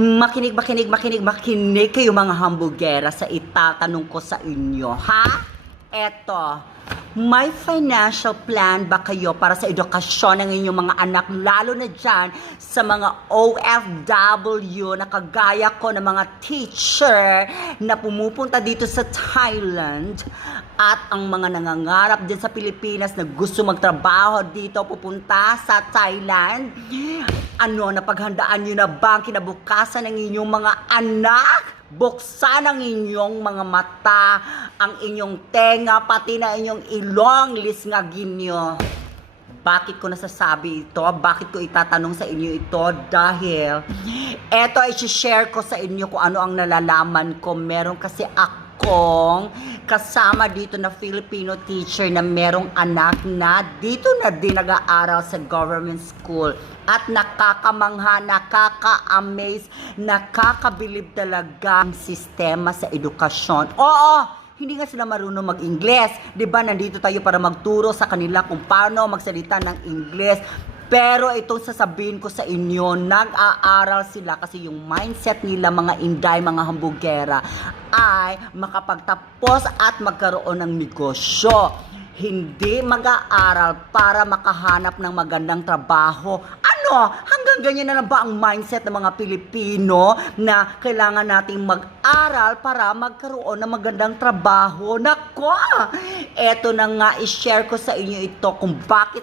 Makinig kayo mga hambugera sa itatanong ko sa inyo, ha? Eto, may financial plan ba kayo para sa edukasyon ng inyong mga anak, lalo na dyan sa mga OFW na kagaya ko na mga teacher na pumupunta dito sa Thailand at ang mga nangangarap din sa Pilipinas na gusto magtrabaho dito, pupunta sa Thailand? Ano, napaghandaan nyo na ba ang kinabukasan ng inyong mga anak? Buksan ang inyong mga mata, ang inyong tenga, pati na inyong ilong, lisngagin nyo. Bakit ko nasasabi ito? Bakit ko itatanong sa inyo ito? Dahil eto, i-share ko sa inyo kung ano ang nalalaman ko. Meron kasi akong kasama dito na Filipino teacher na merong anak na dito na din nag-aaral sa government school. At nakakamangha, nakaka-amaze, nakakabilib talaga ang sistema sa edukasyon. Oo, hindi nga sila marunong mag-Ingles. Diba, nandito tayo para magturo sa kanila kung paano magsalita ng Ingles. Pero itong sasabihin ko sa inyo, nag-aaral sila kasi yung mindset nila, mga inday, mga hambugera, ay makapagtapos at magkaroon ng negosyo. Hindi mag-aaral para makahanap ng magandang trabaho. Ano? Hanggang ganyan na lang ba ang mindset ng mga Pilipino na kailangan nating mag-aral para magkaroon ng magandang trabaho? Nako! Eto na nga, i-share ko sa inyo ito kung bakit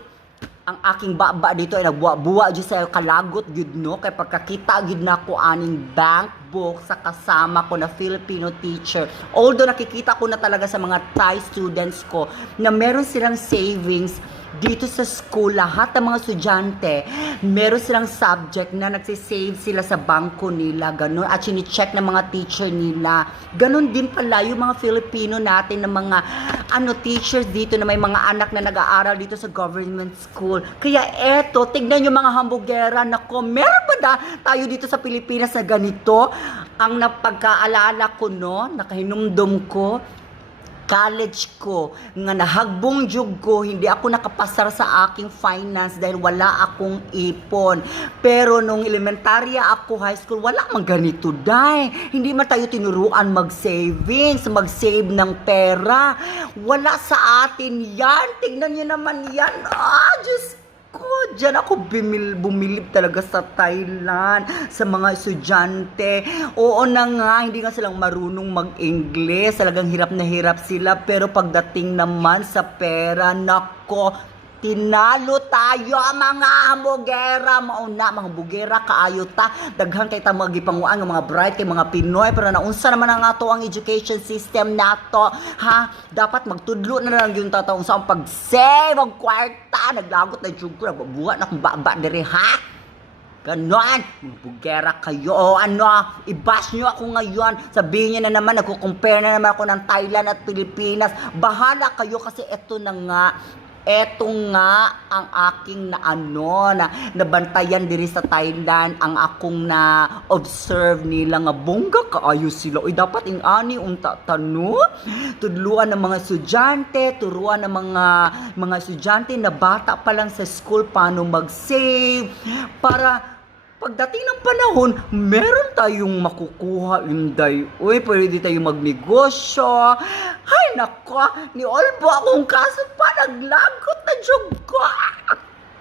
ang aking baba dito ay nagbuwa-buwa dyan sa kalagot, gid no? Kay pagkakita gid na ko aning bank book sa kasama ko na Filipino teacher. Although nakikita ko na talaga sa mga Thai students ko na meron silang savings dito sa school, lahat ng mga estudyante, meron silang subject na nagsisave sila sa bangko nila, ganun, at sini-check ng mga teacher nila. Ganun din pala yung mga Filipino natin na mga teachers dito na may mga anak na nag-aaral dito sa government school. Kaya eto, tignan nyo mga hambugera, nako, meron ba tayo dito sa Pilipinas na ganito? Ang napagkaalala ko, no, nakahinumdum ko, college ko, nga nahagbong jug ko, hindi ako nakapasar sa aking finance dahil wala akong ipon. Pero nung elementarya ako, high school, wala mang ganito, dahil hindi man tayo tinuruan mag-savings, mag-save ng pera. Wala sa atin yan. Tignan niyo naman yan. Diyos ko, dyan ako bumilib talaga sa Thailand, sa mga estudyante. Oo na nga, hindi nga silang marunong mag-Ingles, talagang hirap na hirap sila, pero pagdating naman sa pera, nako, tinalo tayo mga hambugera. Mauna mga hambugera kaayo ta, daghan kay ta magipanguan ng mga bright kay mga Pinoy, pero naunsa naman ang ato ang education system nato, ha? Dapat magtudlo na lang yung tataong sa pag-save og kwarta. Naglagot na jud ko, nagbubuhat na kung baba diri, ha? Ganon, bugera kayo. O ano, i-bash nyo ako ngayon. Sabihin nyo na naman, nagko-compare na naman ako ng Thailand at Pilipinas. Bahala kayo kasi eto na nga. Eto nga ang aking nabantayan diri sa Thailand, ang akong na-observe nila nga bongga kaayo sila. Uy, dapat ani unta tano. Tudluan ng mga estudyante, turuan ng mga estudyante na bata pa lang sa school paano mag-save para pagdating ng panahon, meron tayong makukuha, inday. Uy, pwede tayong magnegosyo. Ay, nako, ni Olbo akong kaso pa, naglagot na jug ko.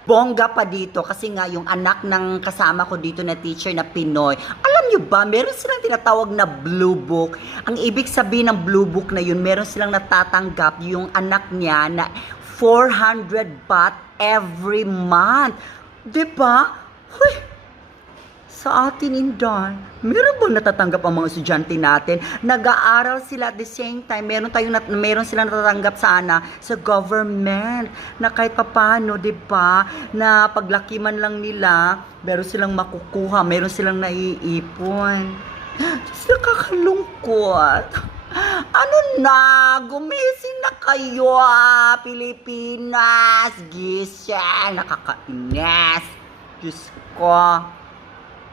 Bongga pa dito kasi nga yung anak ng kasama ko dito na teacher na Pinoy. Alam nyo ba, meron silang tinatawag na Blue Book. Ang ibig sabihin ng Blue Book na yun, meron silang natatanggap yung anak niya na 400 baht every month. Diba? Huy! Sa atin, Inday, meron bang natatanggap ang mga estudyante natin? Nag-aaral sila at the same time, meron silang natatanggap sana sa government na kahit papano, di ba, na paglaki man lang nila, meron silang makukuha, meron silang naiipon. Nakakalungkot. Ano na? Gumising na kayo, Pilipinas. Gising. Nakakainis. Diyos ko.